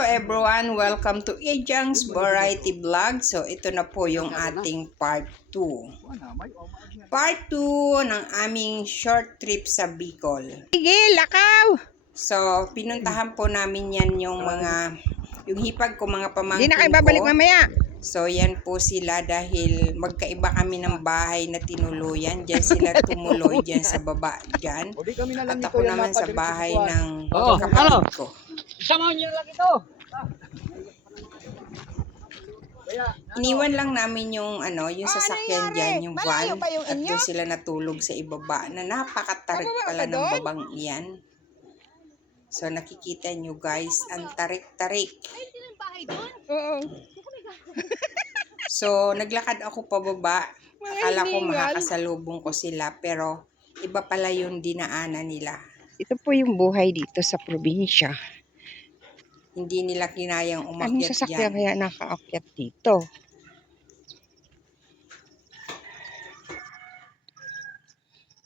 everyone! Welcome to Ejang's Variety Vlog. So, ito na po yung ating part 2. Part 2 ng aming short trip sa Bicol. Sige, lakaw! So, pinuntahan po namin yan yung hipag ko, mga Hindi na pamangkin kayo babalik ko. mamaya. So, yan po sila dahil magkaiba kami ng bahay na tinuluyan. Diyan sila tumuloy, diyan sa baba, diyan. At ako naman sa bahay ng kapatid ko. Samahan niyo lang ito. Iniwan lang namin yung yung sasakyan diyan, yung van, at doon sila natulog sa ibaba na napakatarik pala ng babang iyan. So nakikita nyo guys, ang tarik-tarik. Oo. So naglakad ako pababa. Akala ko makakasalubong ko sila, pero iba pala yung dinaanan nila. Ito po yung buhay dito sa probinsya. Hindi nila kinayang Anong umakyat sasakyan dyan. kaya nakaakyat dito?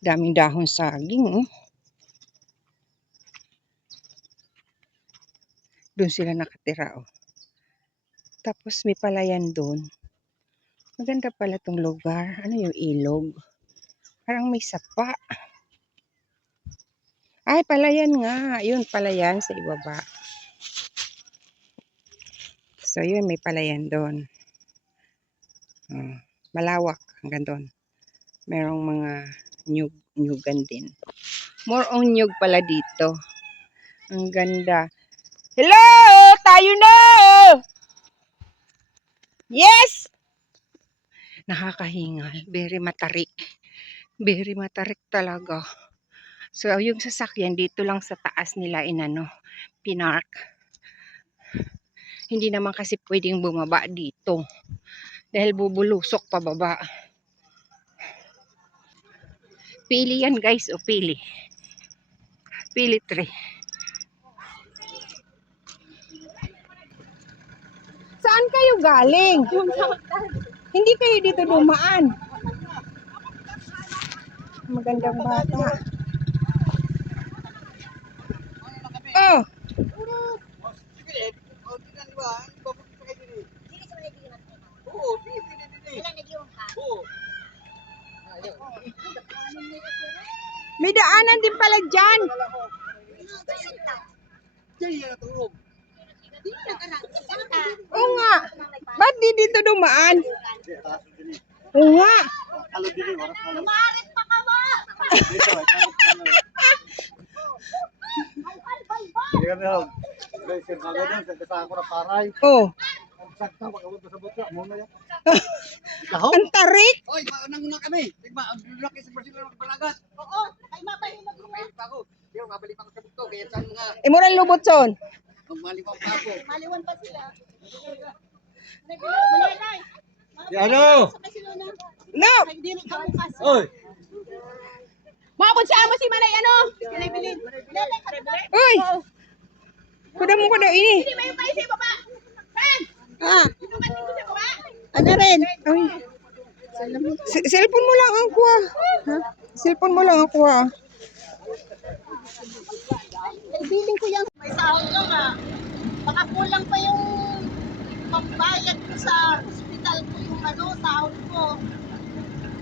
Daming dahon saging. Doon sila nakatira. Tapos may palayan doon. Maganda pala tong lugar. Ano yung ilog? Parang may sapa. Ay, palayan nga. Yun, palayan sa ibaba. So, yun, may palayan doon. Malawak hanggang doon. Merong mga nyugan din. More on nyug pala dito. Ang ganda. Hello! Tayo na! Yes! Nakakahingal. Very matarik. Very matarik talaga. So, yung sasakyan dito lang sa taas nila pinark. Hindi naman kasi pwedeng bumaba dito. Dahil bubulusok pababa. Pili yan guys, o pili. Pili tree. Saan kayo galing? Hindi kayo dito dumaan. Magandang bata. Oh! May daanan din pala dyan. Oo nga. Ba't di dito dumaan? Oo nga. Lumarit pa ka ba? Oh. Ang tarik. Oy, nanguna kami. Laki sa Barcelona ng Balagat. Oo, ay mabalik Mabalik pa ako. Pero mabalik ako sa bukto. Kaya saan mga Imuran lubotson. malipaw pa ako. maliwan pa sila. Manilay. Ano? Sa Barcelona. No. Nagdiri ka bukas. Oy. Maabot siya mo si Manay Bilin. Manilay ka ba? Uy. Kuda mo kuda ini. Hindi may pa sa baba. Fran! Ah. Ito ba dito sa baba? Ano rin? Ay. Cellphone mo lang ang kuha. Ha? Cellphone mo lang ang kuha. Ibiling ko yan. May sahod ka nga. Baka kulang pa yung pambayad ko sa hospital ko yung sahod ko.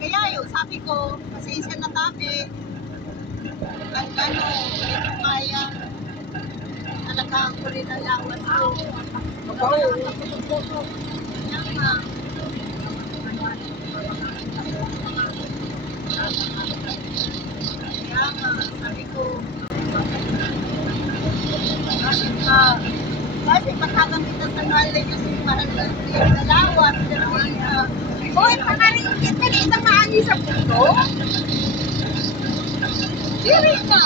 Kaya yun, sabi ko, pasensya na tabi. At hindi ko kaya. Alagaan ko rin ang lawas ko. Kaya nga. Kaya nga, sabi ko, kasi pagkakang kita sa nalay kasi mahal na yung dalawa. Hoy, pangaling yung kita na isang maani sa puto? Diri ka!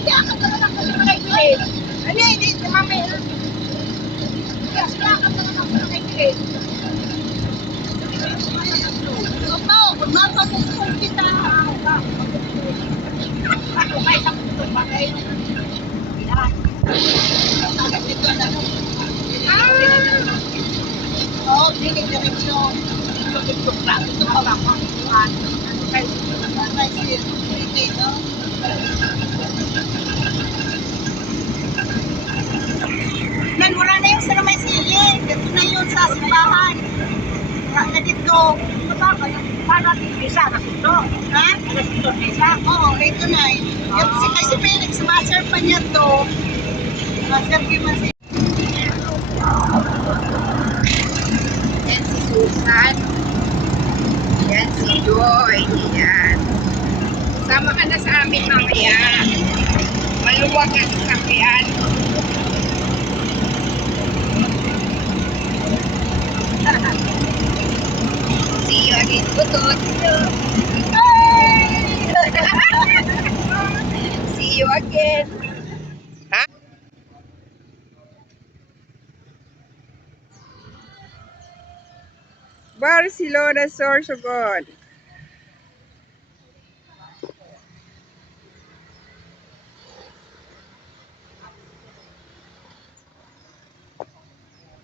Siya ka pa naman kasi makaikilig. Ano yun, hindi, mami. Siya ka pa naman kasi makaikilig. Ito, kung nasa puso kita. Ako kayo sa puto pa kayo. Oh, hindi direksyon. Ito pa lang ang kuhan. dito. Para isa, nasundo. Ha? Nasundo, isa? Oo, 8 to 9. Kasi Felix, master pa niya to. Master pa man siya. Yan si Susan. Yan si Joy. Yan. Sama ka na sa amin mamaya. Maluwag ang sasakyan. See you again, Butot. See you again. Ha? Barcelona, Sorsogon.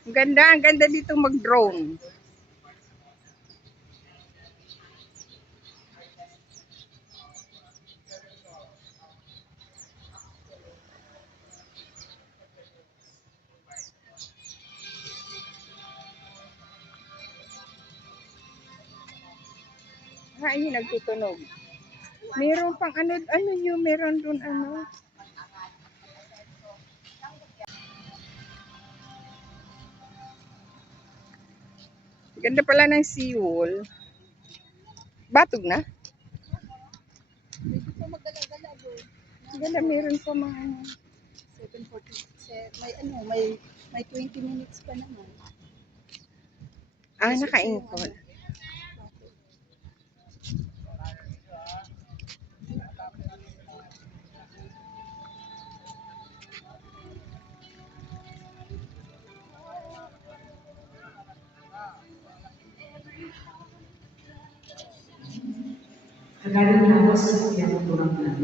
Ang ganda dito mag-drone. Ayun, nagtutunog. Meron pang ano yung meron dun ano. Ganda pala ng seawall. Batog na? Ganda, meron pa mga ano. 7:40. May 20 minutes pa naman. Ah, naka-incon. Kagaling na ako sa kuyang turangan,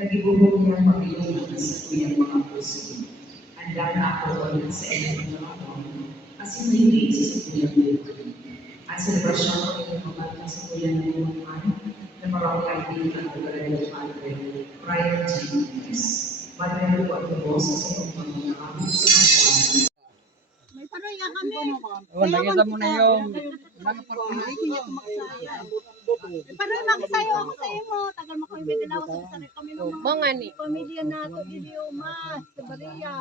nagibubog niya pag-iyon sa kuyang mga puso. Handa na ako ulit sa inyong mga kasi may sa kuyang buhay. Ang selebrasyon ko ay lumabata sa kuyang buhay na marami din ang pagkagaling Padre prior to this. Padre ko at Diyos sa iyong mga nakakit sa mga May paroy nga kami. Oh, nakita mo na yung Paroy magsayo ako sa imo. Tagal mo kami biglaw sa sarili kami ng mga pamilya na to video mas sa Baria.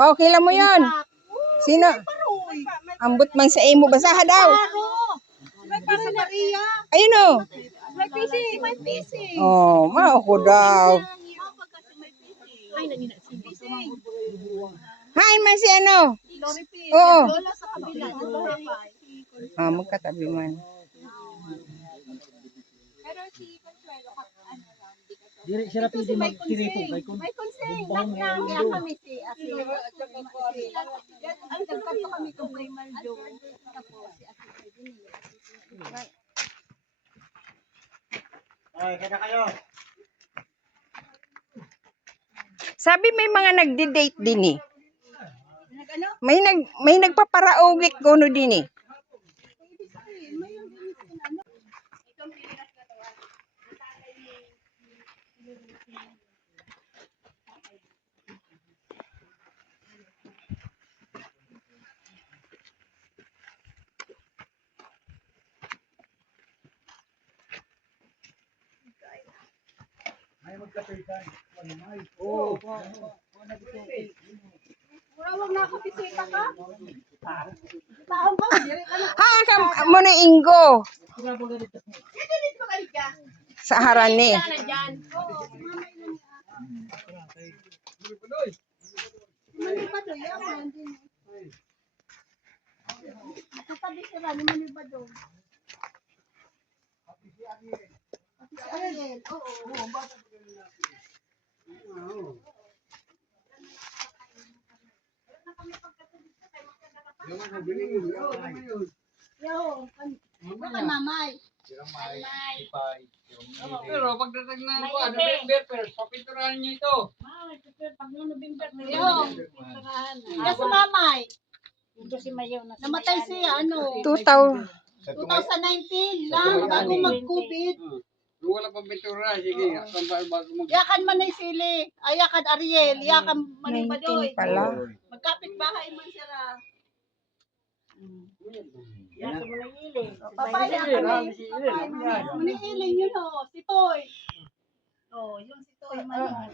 Oh, kila mo yun. Sino? Paroy. Ambot man sa imo, basaha daw. Paro. May paroy sa Baria. Ayun oh. May PC. May PC. Oh, mao ko daw. Ay, nanina si PC. Hi, man si ano? Lori P. Oo. Lola sa kabila. Ah, magkatabi man. Pero si Consuelo, ano lang, hindi ka to. diri sila pwede magkirito kay kun May conseng, lang lang. Kaya kami si Ate. Ang nagkato kami kung kay Maldo. Tapos si Ate Pwede. Ay, kada kayo. Sabi may mga nagdi-date din eh. Nag-ano? May nagpaparaugik kuno din eh. Oh, Huwag na ako bisita ka. Taong ka, diri ka na. Ha, mo na Ingo Dito dito ka ka. sa harani. Oo, si mamay na niya. Mani pa to, yaman din. Katabi sila ni Mani ba do? Si Ariel, oo. Yo, kan mamay. pero pagdating na ko, November first, papinturahan niyo ito. Yo. Kasi mamay. Namatay siya, ano? 2019 lang, bago mag-COVID. Kung wala pang pintura, sige, bago mag Yakan man ay sili. Ayakan Ariel. Yakan man ay 19 Badoy. pala. Magkapit bahay man sila. Papaya kami. Maniiling yun o. Si Toy. Oh, yung si Toy man.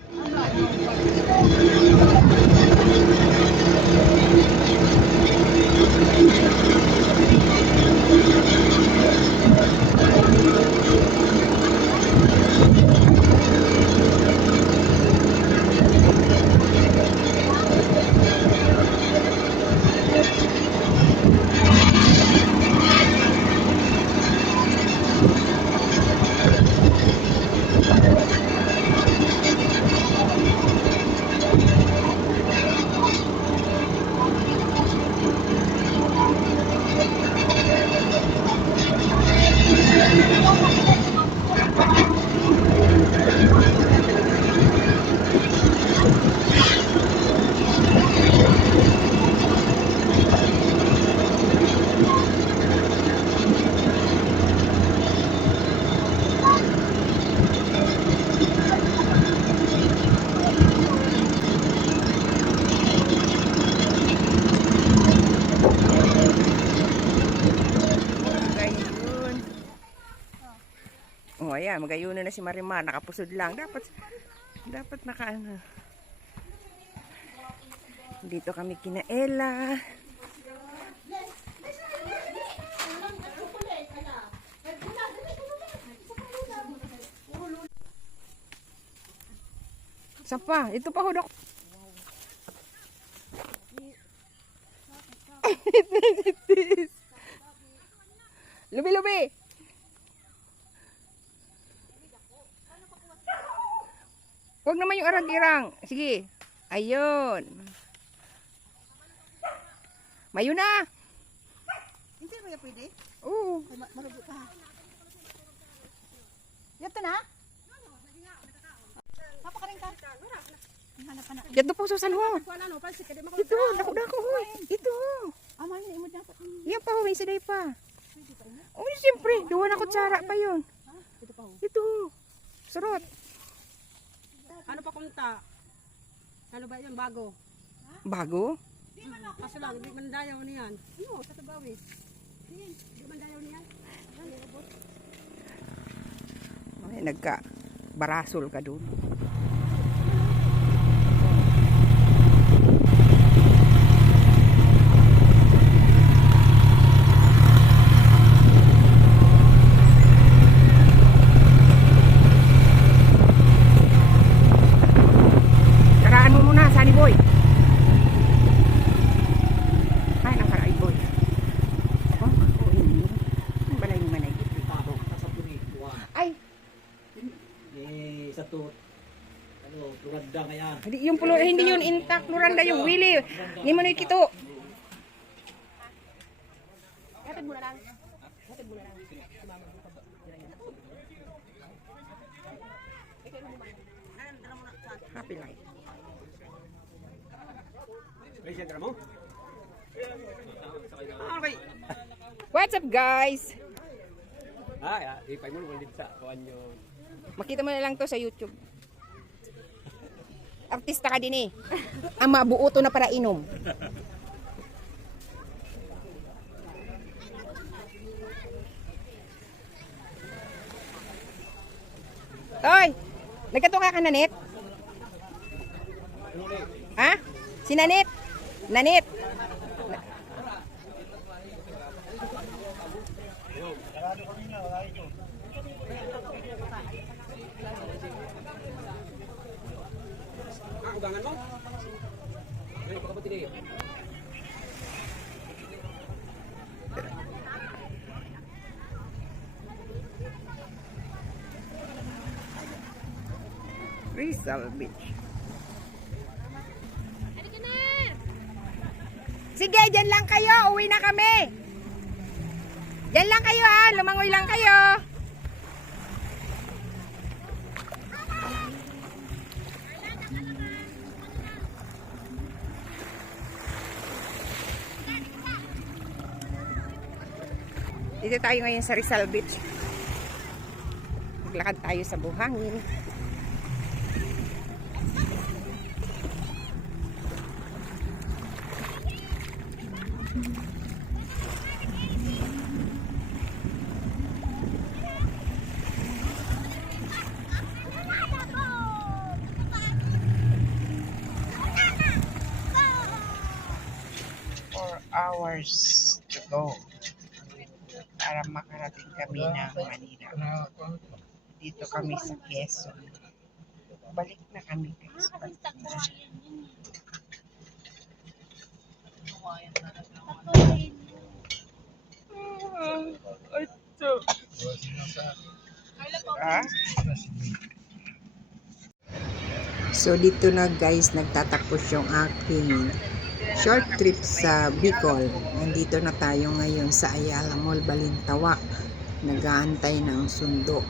Magayun. Oh, ayan, magayunan na si Marimar. Nakapusod lang. Dapat nakaano. Dito kami kina Ella. Saan pa? Ito pa, Hodok. Lubi-lubi! Huwag naman yung arang-irang. Sige. Ayun. Mayo na! Hindi mo yan pwede? Oo. Marugo ka. Yato na? Papakarin ka. Hanap na. Yan to po, Susan ho. Ito, dako-dako ho. Ito. Ama, hindi mo dapat. Yan pa ho, may saday pa. Oh, siyempre. Duwa na kutsara pa yun. Ito ho. Surot. Ano pa kunta? Ano ba yan bago? Bago? Kaso lang, di man dayaw niyan. Ano, sa tabawi. Di man dayaw niyan. Ay, nagka-barasol ka doon. Karaan mo muna, Sunny Boy. Ay, nakaray boy. Oh, hindi. Ang balay ni Manay. Tado, sa punit, buwan. Ay, Sa to, turanda nga yan. yung pulo, hindi yun intact. Luranda yung wili. Ni mo na kito. Happy life. Okay. What's up, guys? Di pa mo ulit sa kuan yun. Makita mo na lang to sa YouTube. Artista ka din eh. Ang mabuo to na para inom. Toy! Nagkatuka ka, Nanit? Ha? Si Nanit? Nanit? Ugangan mo? Ay, pakapati din. Rizal Beach. Sige, dyan lang kayo. Uwi na kami. Dyan lang kayo ha. Lumangoy lang kayo. Dito tayo ngayon sa Rizal Beach. Maglakad tayo sa buhangin. hours to go para makarating kami ng Manila. Dito kami sa Quezon. Balik na kami guys. Balik na. So dito na guys nagtatapos yung aking short trip sa Bicol. Nandito na tayo ngayon sa Ayala Mall, Balintawak. Nag-aantay ng sundo.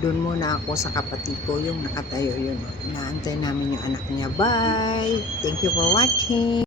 Doon muna ako sa kapatid ko, yung nakatayo yun. Inaantay namin yung anak niya. Bye! Thank you for watching!